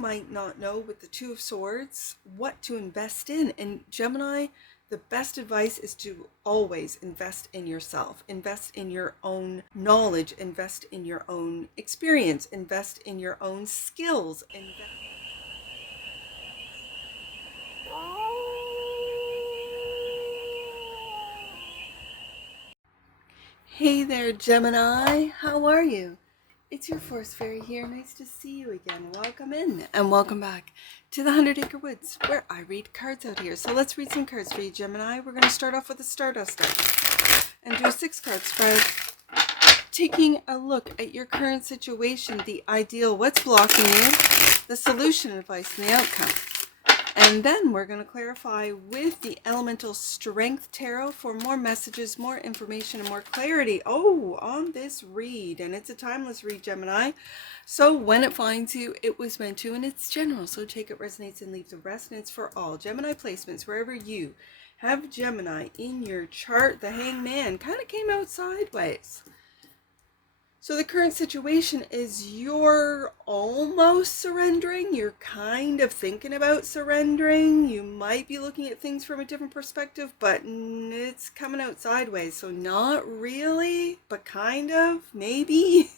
might not know with the Two of Swords what to invest in. And Gemini, the best advice is to always invest in yourself, invest in your own knowledge, invest in your own experience, invest in your own skills. Hey there, Gemini. How are you? It's your Force Fairy here. Nice to see you again. Welcome in and welcome back to the 100 Acre Woods, where I read cards out here. So let's read some cards for you, Gemini. We're going to start off with a Stardust deck and do a 6-card spread, taking a look at your current situation, the ideal, what's blocking you, the solution, advice, and the outcome. And then we're going to clarify with the Elemental Strength Tarot for more messages, more information, and more clarity on this read. And it's a timeless read, Gemini. So when it finds you, it was meant to, and it's general. So take it, resonates, and leave the rest. And it's for all Gemini placements, wherever you have Gemini in your chart. The Hangman kind of came out sideways. So the current situation is you're almost surrendering. You're kind of thinking about surrendering. You might be looking at things from a different perspective, but it's coming out sideways. So not really, but kind of, maybe.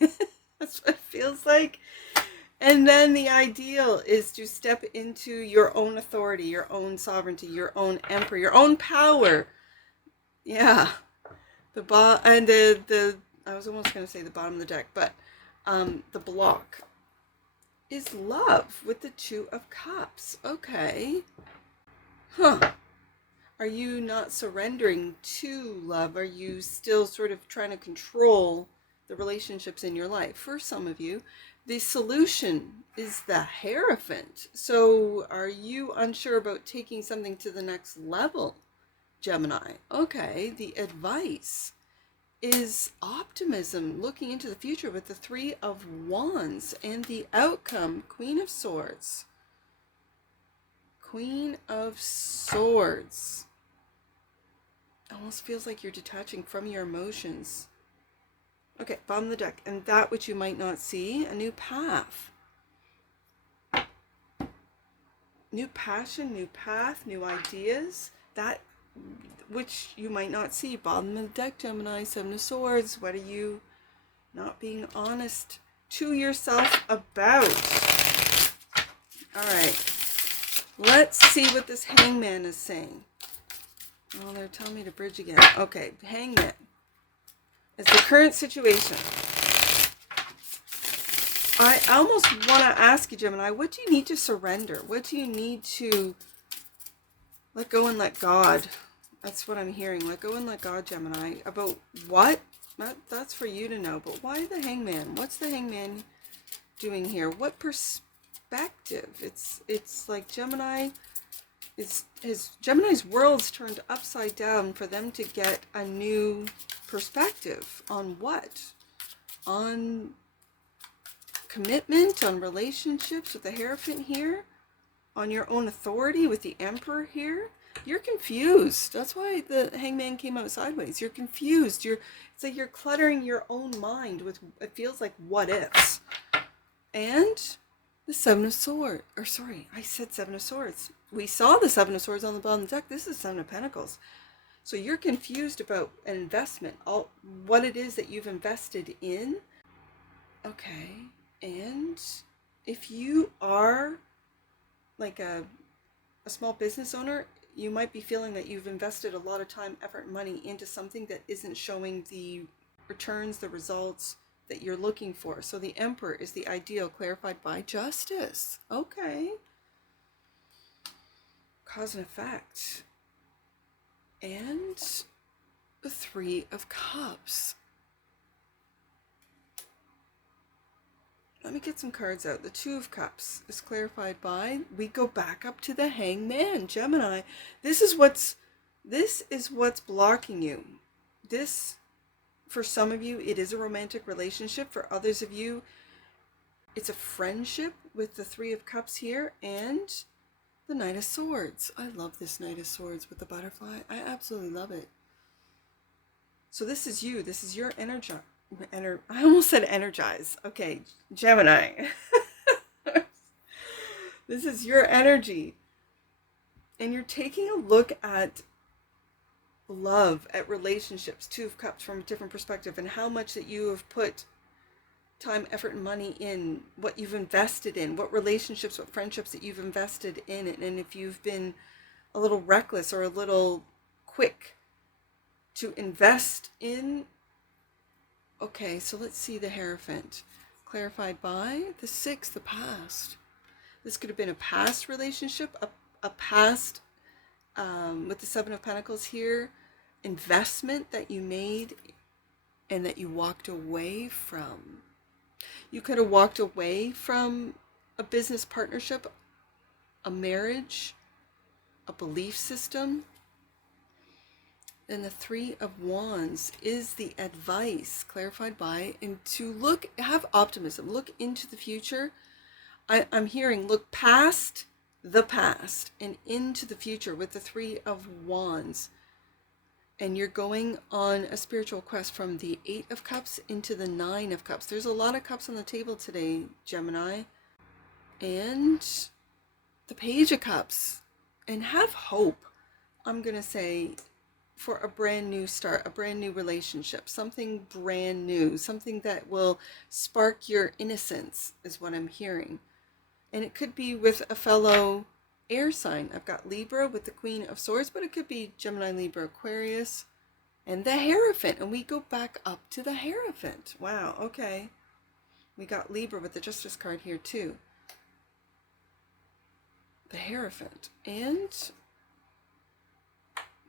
That's what it feels like. And then the ideal is to step into your own authority, your own sovereignty, your own emperor, your own power. Yeah. I was almost going to say the bottom of the deck, but the block is love with the Two of Cups. Okay. Are you not surrendering to love? Are you still sort of trying to control the relationships in your life? For some of you, the solution is the Hierophant. So are you unsure about taking something to the next level, Gemini? Okay. The advice is optimism, looking into the future with the Three of Wands, and the outcome, Queen of Swords. Queen of Swords. Almost feels like you're detaching from your emotions. Okay, bottom of the deck. And that which you might not see, a new path. New passion, new path, new ideas. That which you might not see. Bottom of the deck, Gemini, Seven of Swords. What are you not being honest to yourself about? All right. Let's see what this Hangman is saying. Oh, they're telling me to bridge again. Okay, Hangman is the current situation. I almost want to ask you, Gemini, what do you need to surrender? What do you need to let go and let God? That's what I'm hearing. Let go and let God, Gemini. About what? That's for you to know. But why the Hangman? What's the Hangman doing here? What perspective? It's like Gemini Gemini's world's turned upside down for them to get a new perspective on what? On commitment, on relationships with the Hierophant here, on your own authority with the Emperor here. You're confused. That's why the Hangman came out sideways. You're confused. It's like you're cluttering your own mind with, it feels like, what ifs. And the Seven of Swords. Or sorry, I said Seven of Swords. We saw the Seven of Swords on the bottom of the deck. This is Seven of Pentacles. So you're confused about an investment, what it is that you've invested in. Okay. And if you are like a small business owner, you might be feeling that you've invested a lot of time, effort, and money into something that isn't showing the returns, the results that you're looking for. So the Emperor is the ideal, clarified by Justice. Okay. Cause and effect. And the Three of Cups. Let me get some cards out. The Two of Cups is clarified by, we go back up to the Hangman, Gemini. This is what's blocking you. This, for some of you, it is a romantic relationship. For others of you, it's a friendship with the Three of Cups here and the Knight of Swords. I love this Knight of Swords with the butterfly. I absolutely love it. So this is you. This is your energy. I almost said energize. Okay, Gemini. This is your energy. And you're taking a look at love, at relationships, Two of Cups, from a different perspective, and how much that you have put time, effort, and money in, what you've invested in, what relationships, what friendships that you've invested in it. And if you've been a little reckless or a little quick to invest in. Okay, so let's see the Hierophant. Clarified by the Six, the past. This could have been a past relationship, a past, with the Seven of Pentacles here, investment that you made and that you walked away from. You could have walked away from a business partnership, a marriage, a belief system. And the Three of Wands is the advice, clarified by, and to look, have optimism, look into the future. I'm hearing look past the past and into the future with the Three of Wands. And you're going on a spiritual quest from the Eight of Cups into the Nine of Cups. There's a lot of cups on the table today, Gemini. And the Page of Cups. And have hope, I'm going to say, for a brand new start, a brand new relationship, something brand new, something that will spark your innocence is what I'm hearing. And it could be with a fellow air sign. I've got Libra with the Queen of Swords, but it could be Gemini, Libra, Aquarius, and the Hierophant. And we go back up to the Hierophant. Wow, okay. We got Libra with the Justice card here too. The Hierophant and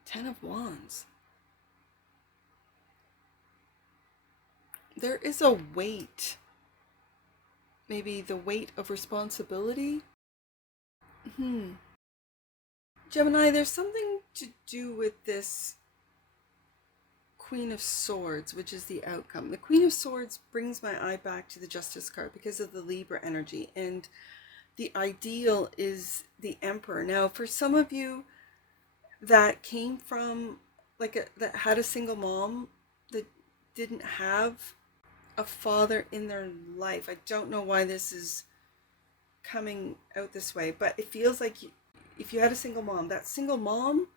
Ten of Wands. There is a weight, maybe the weight of responsibility. Gemini, there's something to do with this Queen of Swords, which is the outcome. The Queen of Swords brings my eye back to the Justice card because of the Libra energy, and the ideal is the Emperor. Now, for some of you that came from, that had a single mom, that didn't have a father in their life, I don't know why this is coming out this way, but it feels like if you had a single mom, that single mom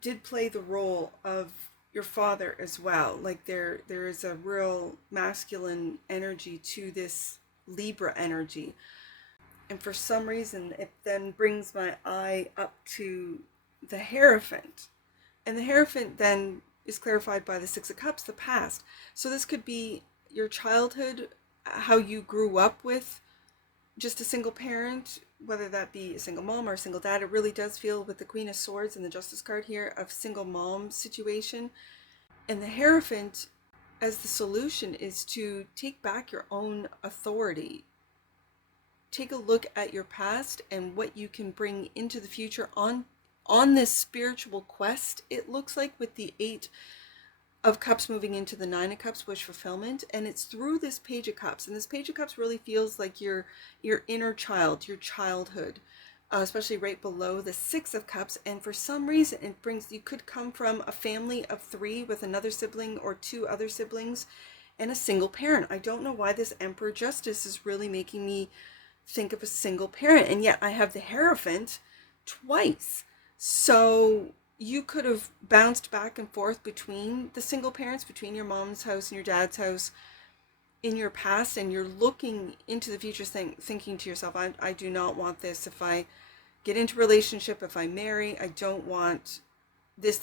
did play the role of your father as well. Like there is a real masculine energy to this Libra energy. And for some reason, it then brings my eye up to the Hierophant. And the Hierophant then is clarified by the Six of Cups, the past. So this could be your childhood, how you grew up with just a single parent, whether that be a single mom or a single dad. It really does feel, with the Queen of Swords and the Justice card here, a single mom situation. And the Hierophant, as the solution, is to take back your own authority. Take a look at your past and what you can bring into the future on this spiritual quest, it looks like, with the Eight of Cups moving into the Nine of Cups, wish fulfillment. And it's through this Page of Cups. And this Page of Cups really feels like your inner child, your childhood, especially right below the Six of Cups. And for some reason, you could come from a family of three with another sibling or two other siblings and a single parent. I don't know why this Emperor Justice is really making me think of a single parent, and yet I have the Hierophant twice. So you could have bounced back and forth between the single parents, between your mom's house and your dad's house in your past, and you're looking into the future thinking to yourself, I do not want this. If I get into a relationship, if I marry, I don't want this.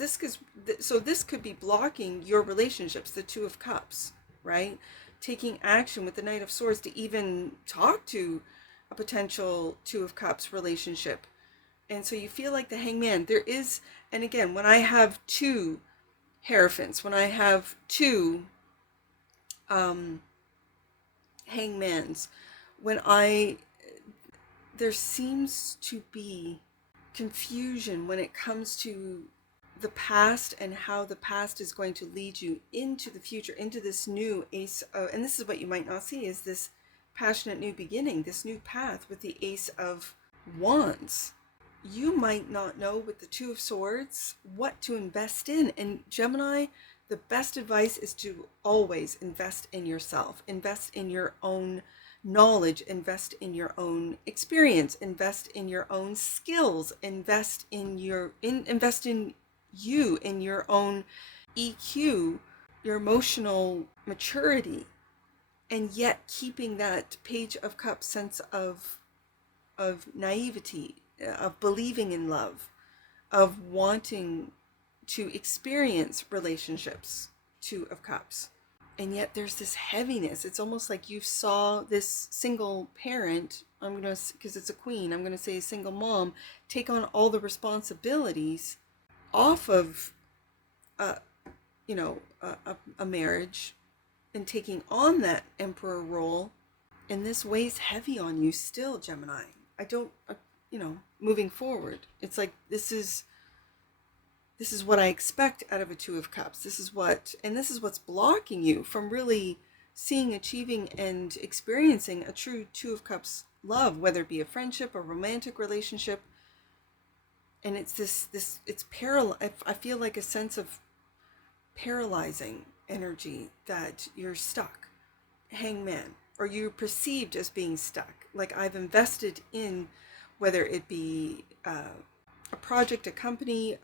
So this could be blocking your relationships, the Two of Cups, right? Taking action with the Knight of Swords to even talk to a potential Two of Cups relationship. And so you feel like the Hangman. There is, and again, when I have two Hierophants, when I have two Hangmans, there seems to be confusion when it comes to the past and how the past is going to lead you into the future, into this new Ace of, and this is what you might not see, is this passionate new beginning, this new path with the Ace of Wands. You might not know with the Two of Swords what to invest in. And Gemini, the best advice is to always invest in yourself, invest in your own knowledge, invest in your own experience, invest in your own skills, invest in you, in your own EQ, your emotional maturity, and yet keeping that Page of Cups sense of naivety, of believing in love, of wanting to experience relationships. Two of Cups. And yet there's this heaviness. It's almost like you saw this single parent, because it's a queen, I'm going to say a single mom, take on all the responsibilities off of a marriage, and taking on that emperor role. And this weighs heavy on you still, Gemini. I don't, moving forward, it's like this is what I expect out of a Two of Cups. This is what's blocking you from really seeing, achieving, and experiencing a true Two of Cups love, whether it be a friendship, a romantic relationship. And it's I feel like a sense of paralyzing energy, that you're stuck, hangman, or you're perceived as being stuck. Like, I've invested in, whether it be a project, a company,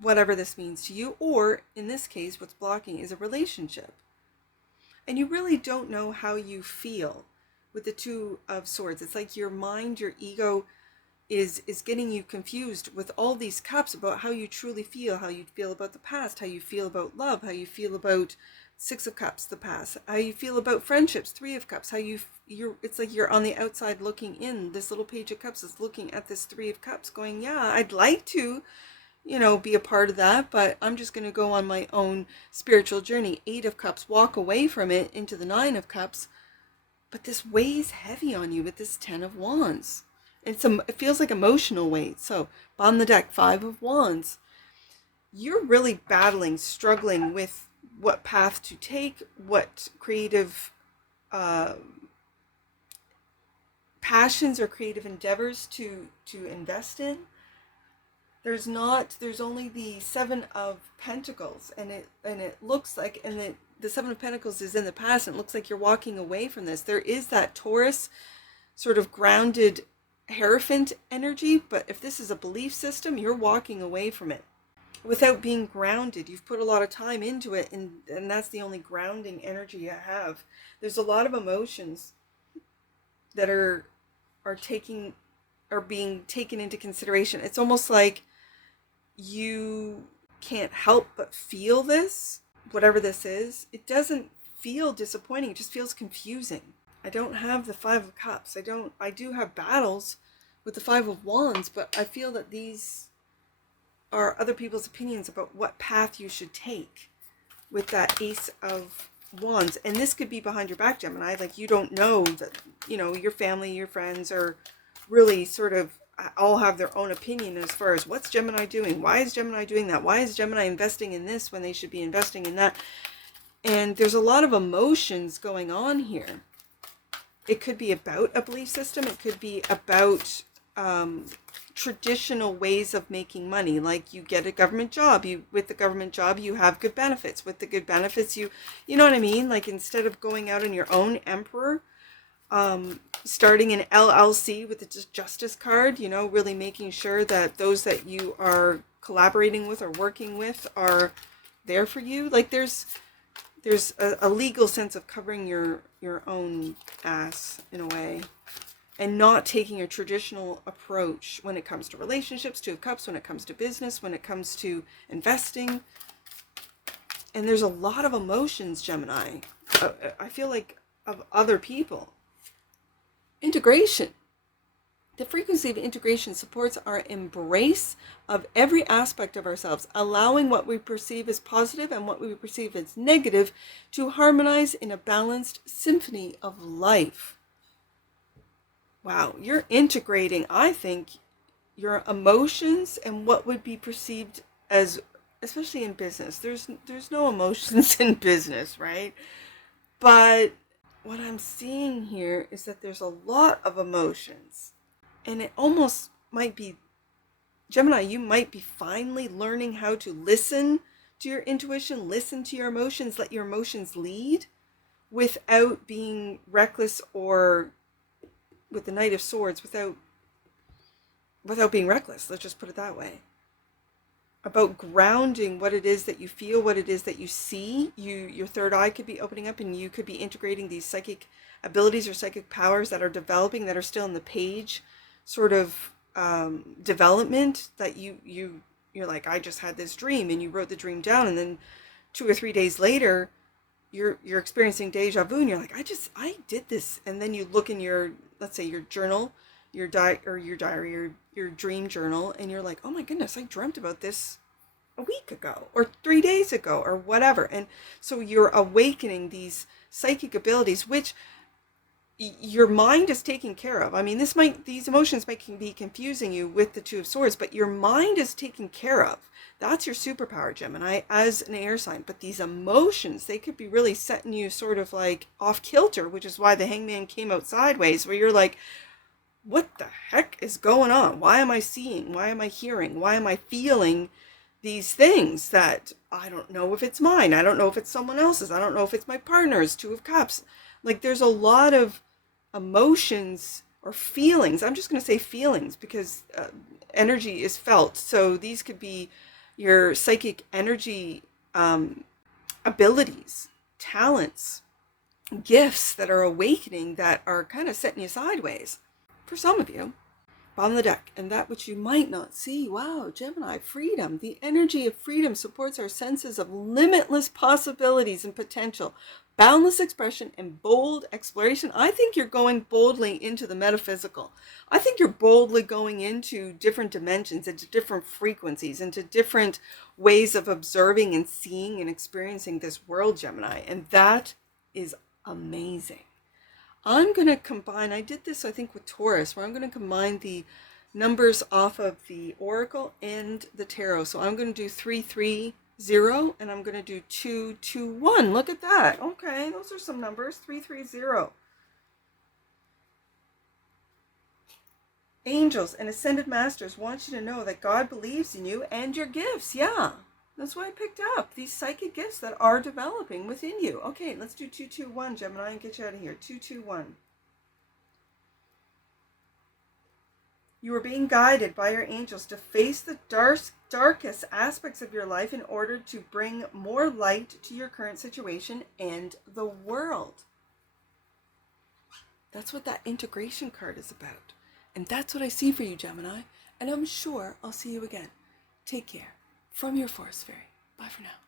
whatever this means to you, or in this case, what's blocking is a relationship. And you really don't know how you feel with the Two of Swords. It's like your mind, your ego is getting you confused with all these cups about how you truly feel, how you feel about the past, how you feel about love, how you feel about Six of Cups, the past, how you feel about friendships, Three of Cups, how it's like you're on the outside looking in. This little Page of Cups is looking at this Three of Cups going, yeah, I'd like to, be a part of that, but I'm just going to go on my own spiritual journey. Eight of Cups, walk away from it into the Nine of Cups. But this weighs heavy on you with this Ten of Wands. It feels like emotional weight. So, bottom of the deck, Five of Wands. You're really battling, struggling with what path to take, what creative passions or creative endeavors to invest in. There's only the Seven of Pentacles, and it looks like, and the Seven of Pentacles is in the past, and it looks like you're walking away from this. There is that Taurus sort of grounded Hierophant energy, but if this is a belief system, you're walking away from it without being grounded. You've put a lot of time into it, and that's the only grounding energy you have. There's a lot of emotions that are being taken into consideration. It's almost like you can't help but feel this, whatever this is. It doesn't feel disappointing, it just feels confusing. I don't have the Five of Cups. I do have battles with the Five of Wands, but I feel that these are other people's opinions about what path you should take with that Ace of Wands. And this could be behind your back, Gemini. Like, you don't know that, your family, your friends are really sort of all have their own opinion as far as what's Gemini doing? Why is Gemini doing that? Why is Gemini investing in this when they should be investing in that? And there's a lot of emotions going on here. It could be about a belief system. It could be about traditional ways of making money. Like, you get a government job. With the government job, you have good benefits. With the good benefits, you know what I mean? Like, instead of going out on your own emperor, starting an LLC with the justice card, really making sure that those that you are collaborating with or working with are there for you. Like, there's a legal sense of covering your own ass in a way, and not taking a traditional approach when it comes to relationships, Two of Cups, when it comes to business, when it comes to investing. And there's a lot of emotions, Gemini, I feel like, of other people. Integration. The frequency of integration supports our embrace of every aspect of ourselves, allowing what we perceive as positive and what we perceive as negative to harmonize in a balanced symphony of life. Wow, you're integrating, I think, your emotions and what would be perceived as, especially in business. There's no emotions in business, right? But what I'm seeing here is that there's a lot of emotions. And it almost might be, Gemini, you might be finally learning how to listen to your intuition, listen to your emotions, let your emotions lead, without being reckless, or with the Knight of Swords, without being reckless. Let's just put it that way. About grounding what it is that you feel, what it is that you see. Your third eye could be opening up, and you could be integrating these psychic abilities or psychic powers that are developing, that are still in the page sort of development, that you're like, I just had this dream, and you wrote the dream down, and then 2 or 3 days later you're experiencing deja vu, and you're like, I did this. And then you look in your, let's say, your journal, your diary, your dream journal, and you're like, oh my goodness, I dreamt about this a week ago or 3 days ago or whatever. And so you're awakening these psychic abilities, which your mind is taking care of. I mean, these emotions might be confusing you with the Two of Swords, but your mind is taken care of. That's your superpower, Gemini, as an air sign. But these emotions, they could be really setting you sort of like off kilter, which is why the Hangman came out sideways, where you're like, what the heck is going on? Why am I seeing? Why am I hearing? Why am I feeling these things that I don't know if it's mine? I don't know if it's someone else's. I don't know if it's my partner's. Two of Cups. Like, there's a lot of emotions or feelings. I'm just going to say feelings, because energy is felt. So these could be your psychic energy abilities, talents, gifts that are awakening, that are kind of setting you sideways. For some of you, bottom of the deck, and that which you might not see. Wow, Gemini, freedom. The energy of freedom supports our senses of limitless possibilities and potential, boundless expression, and bold exploration. I think you're going boldly into the metaphysical. I think you're boldly going into different dimensions, into different frequencies, into different ways of observing and seeing and experiencing this world, Gemini. And that is amazing. I'm going to combine, I did this I think with Taurus, where I'm going to combine the numbers off of the Oracle and the Tarot. So I'm going to do 330, and I'm going to do 221. Look at that. Okay, those are some numbers. 330. Angels and Ascended Masters want you to know that God believes in you and your gifts. Yeah, that's what I picked up. These psychic gifts that are developing within you. Okay, let's do 221, Gemini, and get you out of here. 221. You are being guided by your angels to face the darkest aspects of your life in order to bring more light to your current situation and the world. That's what that integration card is about. And that's what I see for you, Gemini. And I'm sure I'll see you again. Take care. From your Forest Fairy. Bye for now.